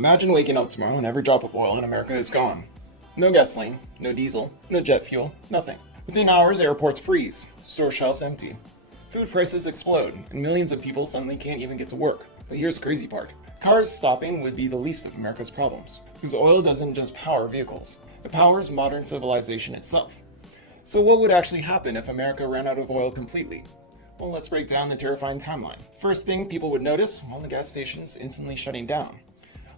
Imagine waking up tomorrow and every drop of oil in America is gone. No gasoline, no diesel, no jet fuel, nothing. Within hours, airports freeze, store shelves empty. Food prices explode, and millions of people suddenly can't even get to work. But here's the crazy part. Cars stopping would be the least of America's problems, because oil doesn't just power vehicles. It powers modern civilization itself. So what would actually happen if America ran out of oil completely? Well, let's break down the terrifying timeline. First thing people would notice, the gas stations instantly shutting down.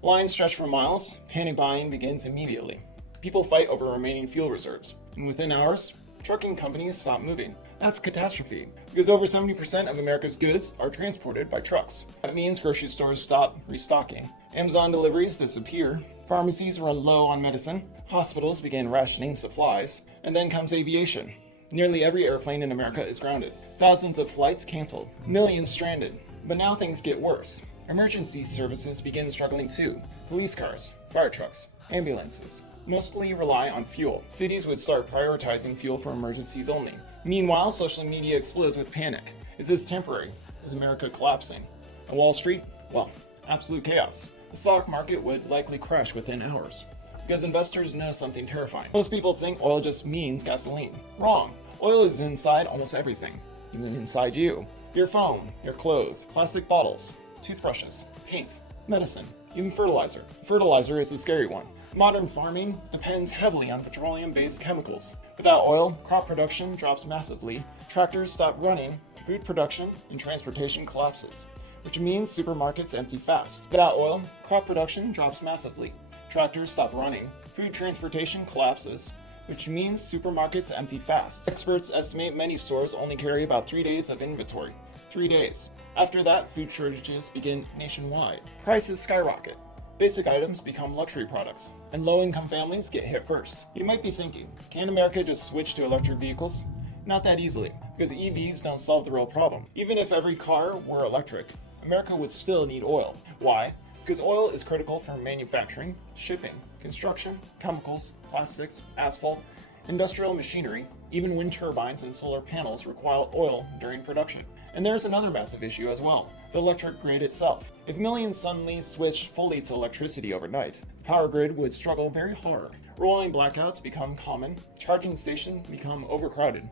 Lines stretch for miles, panic buying begins immediately. People fight over remaining fuel reserves, and within hours, trucking companies stop moving. That's catastrophe, because over 70% of America's goods are transported by trucks. That means grocery stores stop restocking, Amazon deliveries disappear, pharmacies run low on medicine, hospitals begin rationing supplies, and then comes aviation. Nearly every airplane in America is grounded. Thousands of flights canceled, millions stranded. But now things get worse. Emergency services begin struggling too. Police cars, fire trucks, ambulances mostly rely on fuel. Cities would start prioritizing fuel for emergencies only. Meanwhile, social media explodes with panic. Is this temporary? Is America collapsing? And Wall Street? Well, absolute chaos. The stock market would likely crash within hours, because investors know something terrifying. Most people think oil just means gasoline. Wrong. Oil is inside almost everything, even inside you. Your phone, your clothes, plastic bottles, toothbrushes, paint, medicine, even fertilizer. Fertilizer is the scary one. Modern farming depends heavily on petroleum-based chemicals. Without oil, crop production drops massively, tractors stop running, food production and transportation collapses, which means supermarkets empty fast. Without oil, crop production drops massively, tractors stop running, food transportation collapses, which means supermarkets empty fast. Experts estimate many stores only carry about 3 days of inventory. 3 days. After that, food shortages begin nationwide. Prices skyrocket. Basic items become luxury products, and low-income families get hit first. You might be thinking, can America just switch to electric vehicles? Not that easily, because EVs don't solve the real problem. Even if every car were electric, America would still need oil. Why? Because oil is critical for manufacturing, shipping, construction, chemicals, plastics, asphalt, industrial machinery. Even wind turbines and solar panels require oil during production. And there's another massive issue as well, the electric grid itself. If millions suddenly switched fully to electricity overnight, the power grid would struggle very hard. Rolling blackouts become common, charging stations become overcrowded,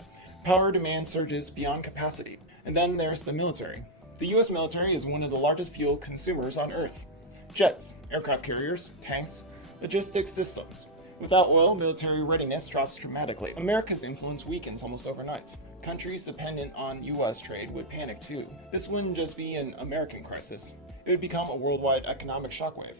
power demand surges beyond capacity. And then there's the military. The US military is one of the largest fuel consumers on Earth. Jets, aircraft carriers, tanks, logistics systems. Without oil, military readiness drops dramatically. America's influence weakens almost overnight. Countries dependent on US trade would panic too. This wouldn't just be an American crisis. It would become a worldwide economic shockwave.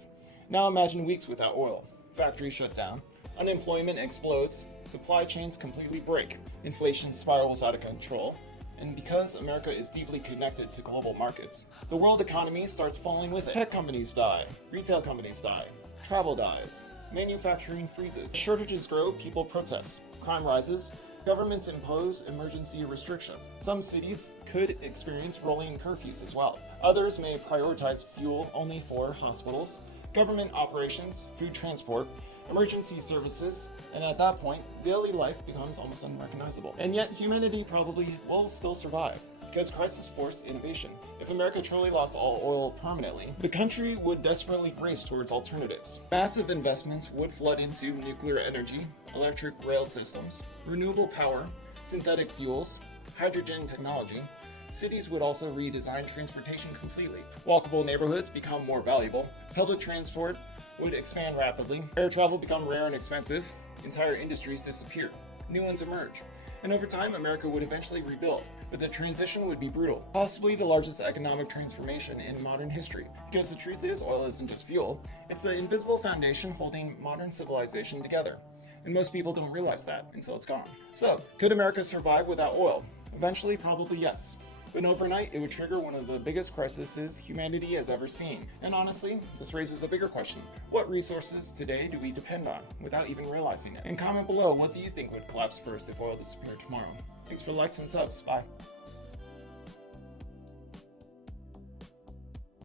Now imagine weeks without oil. Factories shut down, unemployment explodes, supply chains completely break, inflation spirals out of control, and because America is deeply connected to global markets, the world economy starts falling with it. Tech companies die, retail companies die, travel dies, manufacturing freezes, shortages grow, people protest, crime rises, governments impose emergency restrictions. Some cities could experience rolling curfews as well. Others may prioritize fuel only for hospitals, government operations, food transport, emergency services, and at that point, daily life becomes almost unrecognizable. And yet, humanity probably will still survive, because crisis force innovation. If America truly lost all oil permanently, the country would desperately race towards alternatives. Massive investments would flood into nuclear energy, electric rail systems, renewable power, synthetic fuels, hydrogen technology. Cities would also redesign transportation completely. Walkable neighborhoods become more valuable. Public transport would expand rapidly. Air travel become rare and expensive. Entire industries disappear. New ones emerge. And over time, America would eventually rebuild, but the transition would be brutal, possibly the largest economic transformation in modern history. Because the truth is, oil isn't just fuel, it's the invisible foundation holding modern civilization together. And most people don't realize that until it's gone. So, could America survive without oil? Eventually, probably yes. But overnight, it would trigger one of the biggest crises humanity has ever seen. And honestly, this raises a bigger question. What resources today do we depend on without even realizing it? And comment below, what do you think would collapse first if oil disappeared tomorrow? Thanks for the likes and subs. Bye.